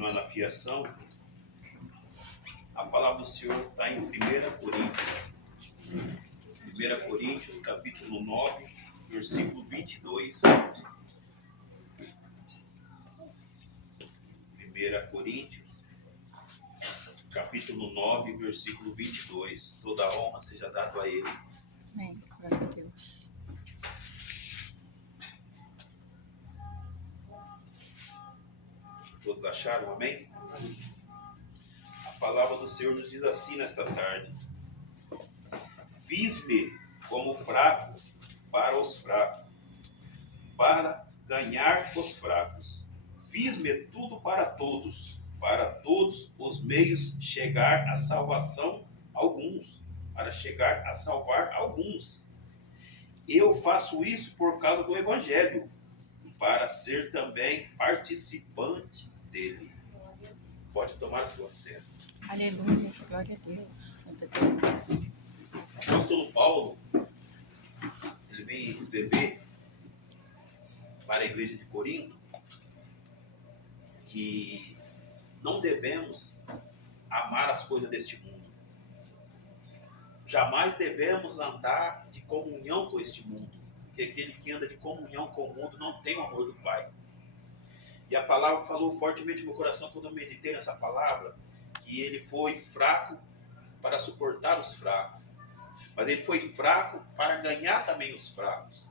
continuando a fiação, a palavra do Senhor está em 1 Coríntios. 1 Coríntios, capítulo 9, versículo 22. 1 Coríntios, capítulo 9, versículo 22. Toda a honra seja dada a Ele. Amém. Glória a Deus. Todos acharam? Amém? A palavra do Senhor nos diz assim nesta tarde: fiz-me como fraco para os fracos, para ganhar os fracos. Fiz-me tudo para todos os meios chegar à salvação alguns, para chegar a salvar alguns. Eu faço isso por causa do Evangelho, para ser também participante dele. Pode tomar seu assento. Aleluia. Glória a Deus. Santa Deus. O apóstolo Paulo, ele vem escrever para a igreja de Corinto que não devemos amar as coisas deste mundo. Jamais devemos andar de comunhão com este mundo, porque aquele que anda de comunhão com o mundo não tem o amor do Pai. E a palavra falou fortemente no meu coração quando eu meditei nessa palavra, que ele foi fraco para suportar os fracos, mas ele foi fraco para ganhar também os fracos.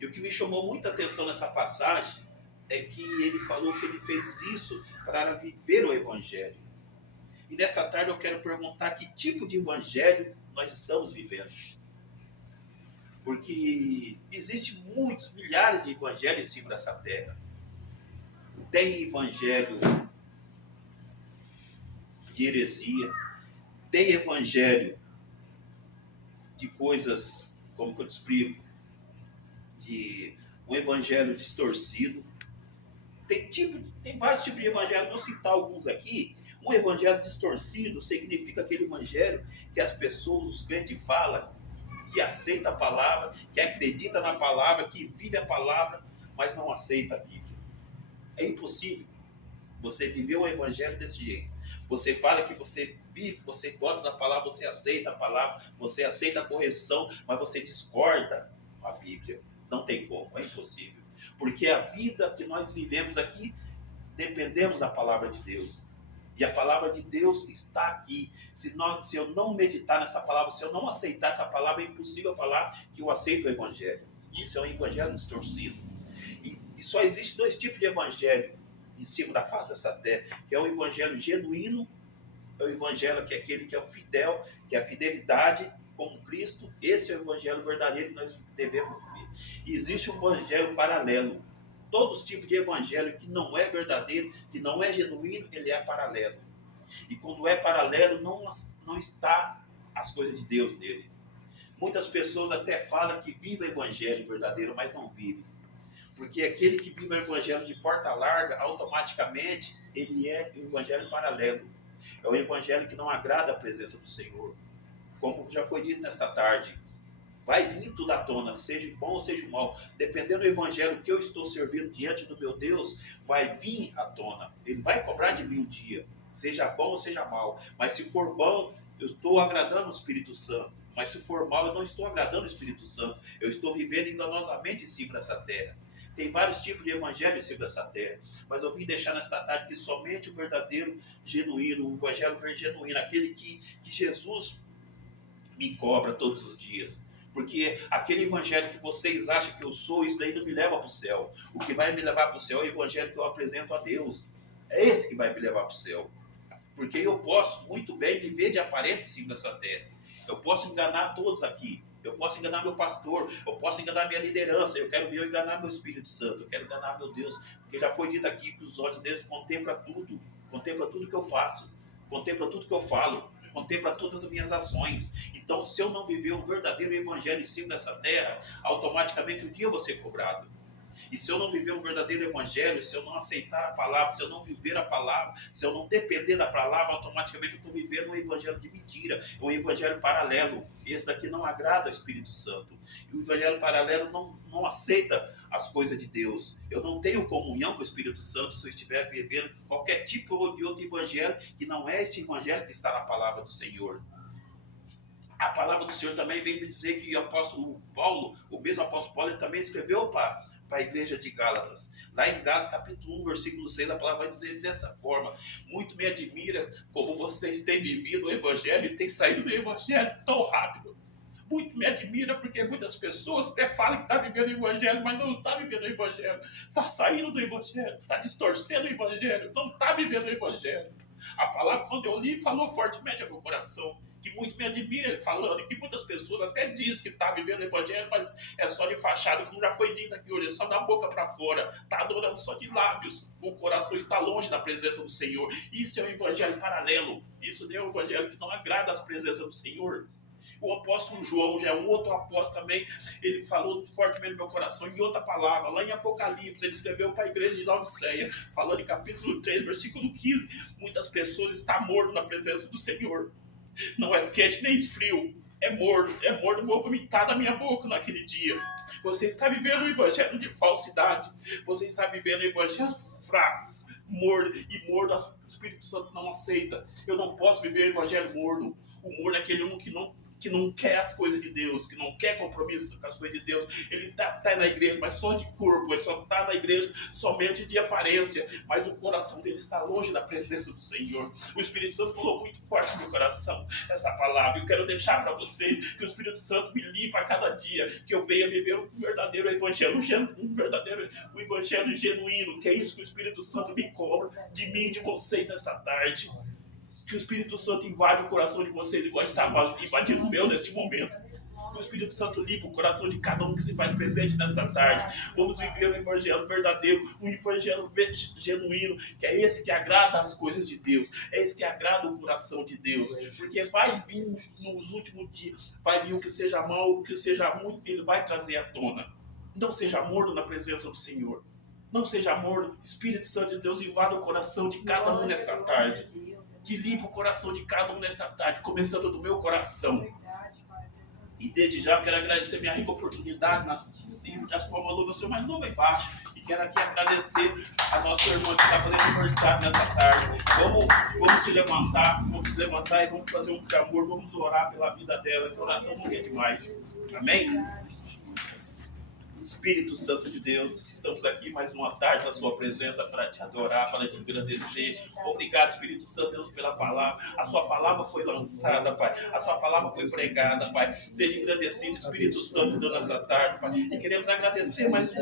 E o que me chamou muita atenção nessa passagem é que ele falou que ele fez isso para viver o Evangelho. E nesta tarde eu quero perguntar que tipo de Evangelho nós estamos vivendo. Porque existem muitos, milhares de evangelhos em cima dessa terra. Tem evangelho de heresia, tem evangelho de coisas, como que eu te explico, de um evangelho distorcido. Tem vários tipos de evangelho, vou citar alguns aqui. Um evangelho distorcido significa aquele evangelho que as pessoas, os crentes falam, que aceita a palavra, que acredita na palavra, que vive a palavra, mas não aceita a Bíblia. É impossível você viver o evangelho desse jeito. Você fala que você vive, você gosta da palavra, você aceita a palavra, você aceita a correção, mas você discorda a Bíblia. Não tem como, é impossível. Porque a vida que nós vivemos aqui, dependemos da palavra de Deus. E a palavra de Deus está aqui. Se eu não meditar nessa palavra, se eu não aceitar essa palavra, é impossível falar que eu aceito o Evangelho. Isso é um Evangelho distorcido. E só existem dois tipos de Evangelho em cima da face dessa terra, que é o Evangelho genuíno, é o Evangelho que é aquele que é o fidel, que é a fidelidade com Cristo. Esse é o Evangelho verdadeiro que nós devemos viver. E existe um Evangelho paralelo. Todos os tipos de evangelho que não é verdadeiro, que não é genuíno, ele é paralelo. E quando é paralelo, não está as coisas de Deus nele. Muitas pessoas até falam que vivem o evangelho verdadeiro, mas não vivem. Porque aquele que vive o evangelho de porta larga, automaticamente, ele é o evangelho paralelo. É o evangelho que não agrada a presença do Senhor. Como já foi dito nesta tarde, vai vir tudo à tona, seja bom ou seja mal. Dependendo do evangelho que eu estou servindo diante do meu Deus, vai vir à tona. Ele vai cobrar de mim um dia, seja bom ou seja mal. Mas se for bom, eu estou agradando o Espírito Santo. Mas se for mal, eu não estou agradando o Espírito Santo. Eu estou vivendo enganosamente em cima dessa terra. Tem vários tipos de evangelho em cima dessa terra. Mas eu vim deixar nesta tarde que somente o verdadeiro, genuíno, o evangelho genuíno, aquele que Jesus me cobra todos os dias. Porque aquele evangelho que vocês acham que eu sou, isso daí não me leva para o céu. O que vai me levar para o céu é o evangelho que eu apresento a Deus. É esse que vai me levar para o céu. Porque eu posso muito bem viver de aparência em cima dessa terra. Eu posso enganar todos aqui. Eu posso enganar meu pastor. Eu posso enganar minha liderança. Eu quero ver eu enganar meu Espírito Santo. Eu quero enganar meu Deus. Porque já foi dito aqui que os olhos deles contemplam tudo. Contemplam tudo que eu faço. Contemplam tudo que eu falo. Contempla todas as minhas ações. Então, se eu não viver um verdadeiro evangelho em cima dessa terra, automaticamente um dia eu vou ser cobrado. E se eu não viver um verdadeiro evangelho, se eu não aceitar a palavra, se eu não viver a palavra, se eu não depender da palavra, automaticamente eu estou vivendo um evangelho de mentira, um evangelho paralelo. Esse daqui não agrada ao Espírito Santo. E o evangelho paralelo não aceita as coisas de Deus. Eu não tenho comunhão com o Espírito Santo se eu estiver vivendo qualquer tipo de outro evangelho que não é este evangelho que está na palavra do Senhor. A palavra do Senhor também vem me dizer que o apóstolo Paulo, o mesmo apóstolo Paulo, ele também escreveu para a igreja de Gálatas. Lá em Gálatas capítulo 1, versículo 6, a palavra vai dizer dessa forma: muito me admira como vocês têm vivido o evangelho e têm saído do evangelho tão rápido. Muito me admira porque muitas pessoas até falam que está vivendo o evangelho, mas não está vivendo o evangelho. Está saindo do evangelho, está distorcendo o evangelho, não está vivendo o evangelho. A palavra, quando eu li, falou fortemente ao meu coração. Que muito me admira ele falando, e que muitas pessoas até dizem que está vivendo o evangelho, mas é só de fachada, como já foi dito aqui hoje, é só da boca para fora, está adorando só de lábios, o coração está longe da presença do Senhor. Isso é um evangelho paralelo, isso é um evangelho que não agrada às presenças do Senhor. O apóstolo João, já é um outro apóstolo também, ele falou fortemente no meu coração em outra palavra, lá em Apocalipse, ele escreveu para a igreja de Laodiceia, falando em capítulo 3, versículo 15, muitas pessoas estão mortas na presença do Senhor. Não é quente nem frio, é morno, vou vomitar da minha boca naquele dia. Você está vivendo um evangelho de falsidade, você está vivendo um evangelho fraco, morno, e morno o Espírito Santo não aceita. Eu não posso viver o evangelho morno. O morno é aquele um que não quer as coisas de Deus, que não quer compromisso com as coisas de Deus. Ele está na igreja, mas só de corpo, ele só está na igreja somente de aparência, mas o coração dele está longe da presença do Senhor. O Espírito Santo falou muito forte no meu coração essa palavra. Eu quero deixar para você que o Espírito Santo me limpa a cada dia, que eu venha viver um verdadeiro evangelho, um evangelho genuíno, que é isso que o Espírito Santo me cobra de mim e de vocês nesta tarde. Que o Espírito Santo invade o coração de vocês, igual está invadindo o meu neste momento. Que o Espírito Santo limpa o coração de cada um que se faz presente nesta tarde. Vamos viver um evangelho verdadeiro, um evangelho genuíno, que é esse que agrada as coisas de Deus, é esse que agrada o coração de Deus. Porque vai vir nos últimos dias, vai vir o que seja mal, o que seja muito, ele vai trazer à tona. Não seja morno na presença do Senhor. Não seja morno. Espírito Santo de Deus, invada o coração de cada um nesta tarde. Que limpa o coração de cada um nesta tarde, começando do meu coração. E desde já eu quero agradecer minha rica oportunidade nas palmas louva, Senhor, mas louva embaixo. E quero aqui agradecer a nossa irmã que está fazendo aniversário nessa tarde. Vamos se levantar e vamos fazer um clamor, vamos orar pela vida dela, que a oração não é demais. Amém? Espírito Santo de Deus, estamos aqui mais uma tarde na sua presença para te adorar, para te agradecer. Obrigado, Espírito Santo de Deus, pela palavra. A sua palavra foi lançada, Pai. A sua palavra foi pregada, Pai. Seja agradecido, Espírito Santo de Deus, nesta tarde, Pai. E queremos agradecer mais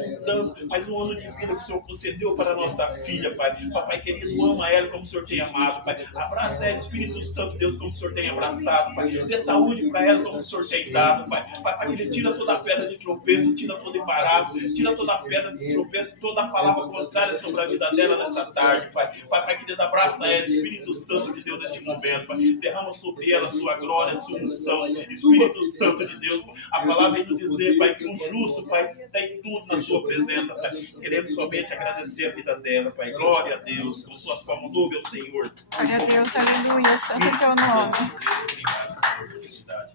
um ano de vida que o Senhor concedeu para a nossa filha, Pai. Papai querido, ama ela como o Senhor tem amado, Pai. Abraça ela, Espírito Santo de Deus, como o Senhor tem abraçado, Pai. Dê saúde para ela como o Senhor tem dado, Pai. Pai, que Ele tira toda a pedra de tropeço, tira todo embaraço, tira toda a pedra de tropeço, toda a palavra contrária sobre a vida dela nesta tarde, Pai. Pai, que Deus abraça ela, Espírito Santo de Deus, neste momento, Pai. Derrama sobre ela a sua glória, a sua unção. Espírito Santo de Deus, a palavra vem nos dizer, Pai, que o justo, Pai, tem tudo na sua presença, Pai. Queremos somente agradecer a vida dela, Pai. Glória a Deus, com suas formas, louve ao Senhor. Glória a Deus, aleluia, santo é o teu nome. Obrigado pela oportunidade.